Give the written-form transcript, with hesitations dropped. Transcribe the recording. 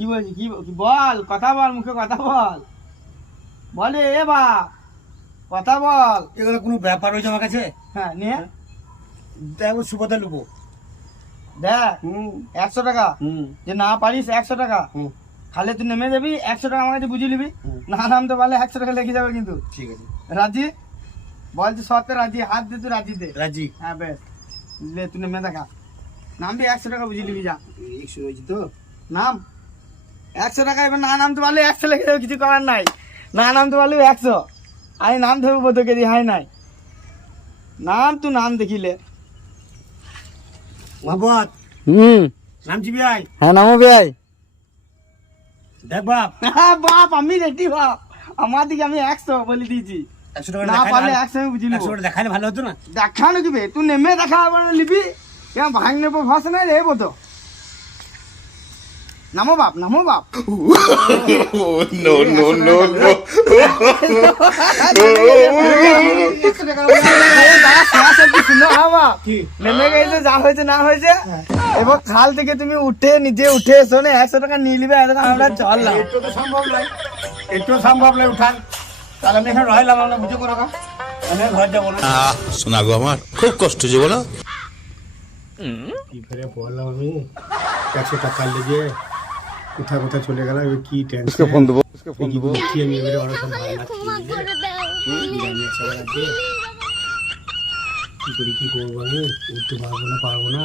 কি বলছি কি বল, কথা বল, মুখে কথা বল, বলে এ বাপ কথা বল। এগুলো কোনো ব্যাপার হয়েছে আমার কাছে? হ্যাঁ নিয়ে দেখো সুপথে লুবো দেখ 100 টাকা, যে না পারিস 100 টাকা, হুম। খালে তুই নেমে যাবি, 100 টাকা আমার কাছে বুঝিয়ে নিবি, না নামতে পারলে 100 টাকা লেগে যাবে কিন্তু। ঠিক আছে রাজি? বলছি সত্যি রাজি, হাত দে তুই রাজি দে। রাজি। হ্যাঁ বেশ, লে তুই নেমে দেখা, নামবি 100 টাকা বুঝিয়ে নিবি, যা 100 হয়েছে তো? নাম 100 টাকা। এবার না নামতে পারলে 100 লেগে যাবে, কিছু করার নাই, না নামতে পারলে 100। আমি নাম ধরবো তোকে দি, হাই নাই নাম, তুই নাম দেখিলে। মোহাম্মদ নামছি ভাই। হ্যাঁ নামো ভাই। দেখ বাপ, বাপ আমি রেডি বাপ, আমার দিকে আমি 100 বলে দিয়েছি, 100 টাকা না পারলে 100 আমি বুঝিয়ে নেবো। 100 টাকা দেখালে ভালো হতো না? দেখানো কি বে, তুই নেমে দেখা আবার লিবি, কেমন ভাঙ নেবো ভাস নাই রে বতো। নামো বাপ, নামো বাপ। No, no, no, no. নেমে গেছে, যা হয়েছে না হয়েছে, এবার খাল থেকে তুমি উঠে নিজে উঠে এসো না, 100 টাকা নিয়ে নিবে, আমরা চললাম। একটু তো সম্ভব নয়, একটু সম্ভব নয় উঠান। তাহলে আমি এখানে রইলাম, আমরা বুঝে কোনো কাজ, আমি ঘর যাবো না। শোনা গো আমার খুব কষ্ট যে বলো। কি করে বললাম আমি, 100 টাকা লেগে কোথায় কোথায় চলে গেলাম, এবার কি টেনশন ফোন দেবো, কি আমি এবারে অনেক ভালো লাগছে, কি করি কি করবো আমি, উঠতে পারবো না